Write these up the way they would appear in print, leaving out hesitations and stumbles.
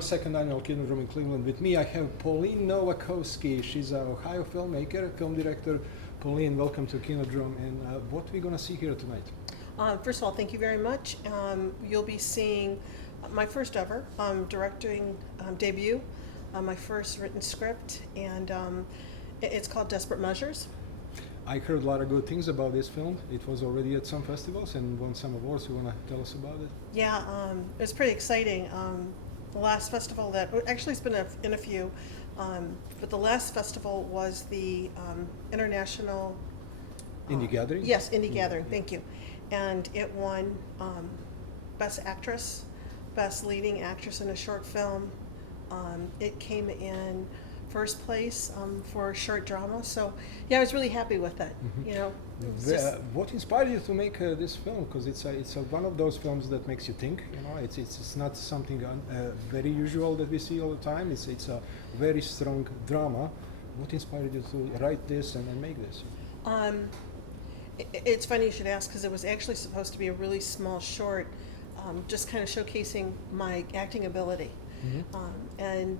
Second annual KinoDrome in Cleveland. With me, I have Pauline Nowakowski. She's an Ohio filmmaker, film director. Pauline, welcome to KinoDrome. And what are we going to see here tonight? First of all, thank you very much. You'll be seeing my first ever directing debut, my first written script, and it's called Desperate Measures. I heard a lot of good things about this film. It was already at some festivals and won some awards. You want to tell us about it? Yeah, it's pretty exciting. The last festival that, actually it's been in a few, but the last festival was the International Indie Gathering? Yes, Indie Gathering, thank you. And it won Best Actress, Best Leading Actress in a Short Film. It came in first place for a short drama. So yeah, I was really happy with it. Mm-hmm. You know, what inspired you to make this film? Because it's one of those films that makes you think. You know, it's not something very usual that we see all the time. It's a very strong drama. What inspired you to write this and make this? It's funny you should ask, because it was actually supposed to be a really small short, just kind of showcasing my acting ability. Mm-hmm. And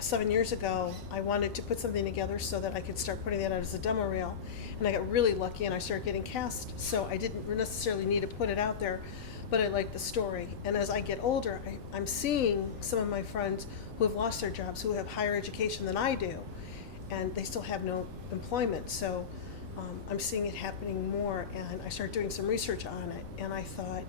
7 years ago, I wanted to put something together so that I could start putting that out as a demo reel. And I got really lucky and I started getting cast. So I didn't necessarily need to put it out there, but I liked the story. And as I get older, I'm seeing some of my friends who have lost their jobs, who have higher education than I do, and they still have no employment. So I'm seeing it happening more, and I started doing some research on it. And I thought,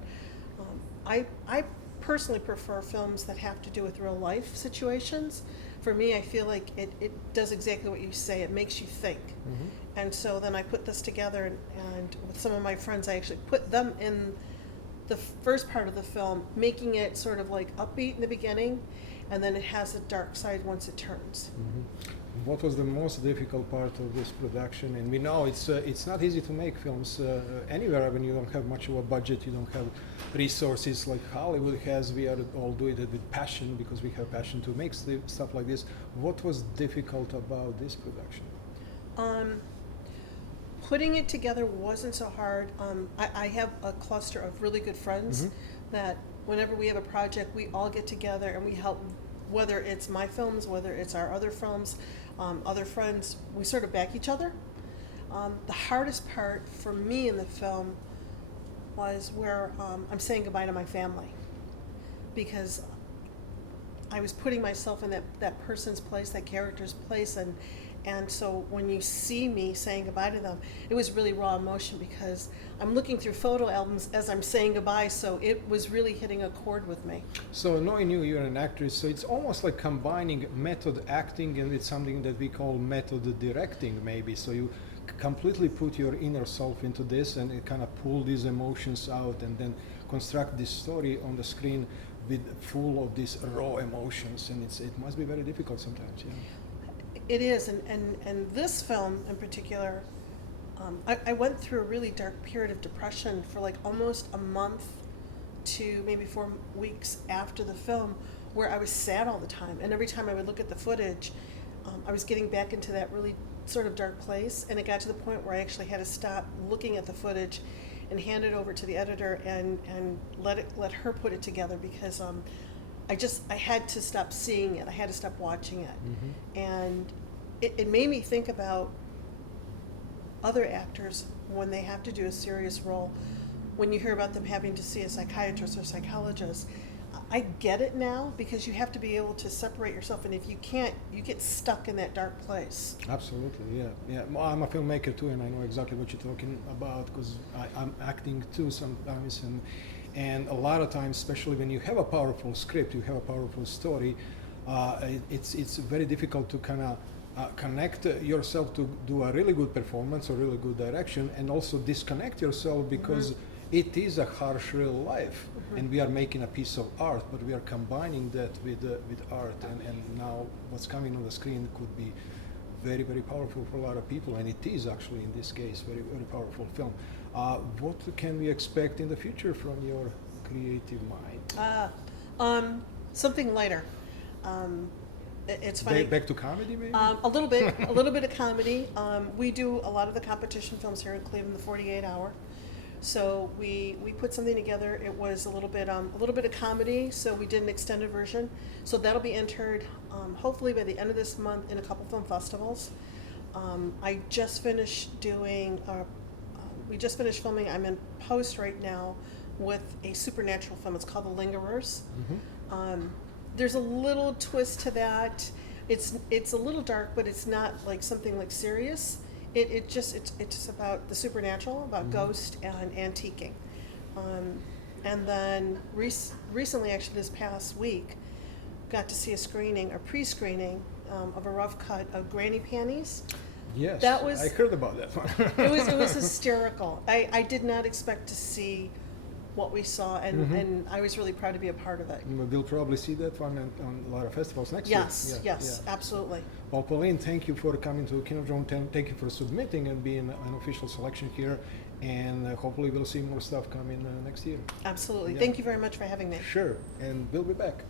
I personally prefer films that have to do with real life situations. For me, I feel like it does exactly what you say. It makes you think. Mm-hmm. And so then I put this together, and with some of my friends, I actually put them in the first part of the film, making it sort of like upbeat in the beginning, and then it has a dark side once it turns. Mm-hmm. What was the most difficult part of this production? And we know it's not easy to make films anywhere when you don't have much of a budget, you don't have resources like Hollywood has. We are all doing it with passion because we have passion to make stuff like this. What was difficult about this production? Putting it together wasn't so hard. I have a cluster of really good friends that whenever we have a project, we all get together and we help, whether it's my films, whether it's our other films, other friends, we sort of back each other. The hardest part for me in the film was where I'm saying goodbye to my family, because I was putting myself in that person's place, that character's place, and so when you see me saying goodbye to them, it was really raw emotion because I'm looking through photo albums as I'm saying goodbye, so it was really hitting a chord with me. So knowing you're an actress, so it's almost like combining method acting and it's something that we call method directing maybe. So you completely put your inner self into this and it kind of pull these emotions out and then construct this story on the screen with full of these raw emotions, and it must be very difficult sometimes. Yeah. It is, and this film in particular, I went through a really dark period of depression for like almost a month to maybe 4 weeks after the film, where I was sad all the time, and every time I would look at the footage, I was getting back into that really sort of dark place, and it got to the point where I actually had to stop looking at the footage and hand it over to the editor and let her put it together, because I had to stop seeing it. I had to stop watching it. Mm-hmm. And it made me think about other actors when they have to do a serious role. When you hear about them having to see a psychiatrist or psychologist, I get it now, because you have to be able to separate yourself. And if you can't, you get stuck in that dark place. Absolutely, yeah. Well, I'm a filmmaker too, and I know exactly what you're talking about, because I'm acting too sometimes, and a lot of times, especially when you have a powerful script, you have a powerful story, it's very difficult to kind of connect yourself to do a really good performance or really good direction, and also disconnect yourself because it is a harsh real life, and we are making a piece of art, but we are combining that with art, and now what's coming on the screen could be very, very powerful for a lot of people, and it is actually in this case very, very powerful film. What can we expect in the future from your creative mind? Something lighter. It's funny. Back to comedy, maybe? A little bit of comedy. We do a lot of the competition films here in Cleveland, the 48 hour. So we put something together. It was a little bit of comedy. So we did an extended version. So that'll be entered hopefully by the end of this month in a couple film festivals. I just finished doing. We just finished filming. I'm in post right now with a supernatural film. It's called The Lingerers. There's a little twist to that. It's a little dark, but it's not like something like serious. It's just about the supernatural, about ghost and antiquing. And then recently, actually this past week, got to see a pre-screening of a rough cut of Granny Panties. Yes, That was- I heard about that one. It was hysterical. I did not expect to see what we saw, and I was really proud to be a part of it. We'll probably see that one on a lot of festivals next year. Yes, absolutely. Well, Pauline, thank you for coming to KinoDrome. Thank you for submitting and being an official selection here. And hopefully we'll see more stuff coming next year. Absolutely. Yeah. Thank you very much for having me. Sure, and we'll be back.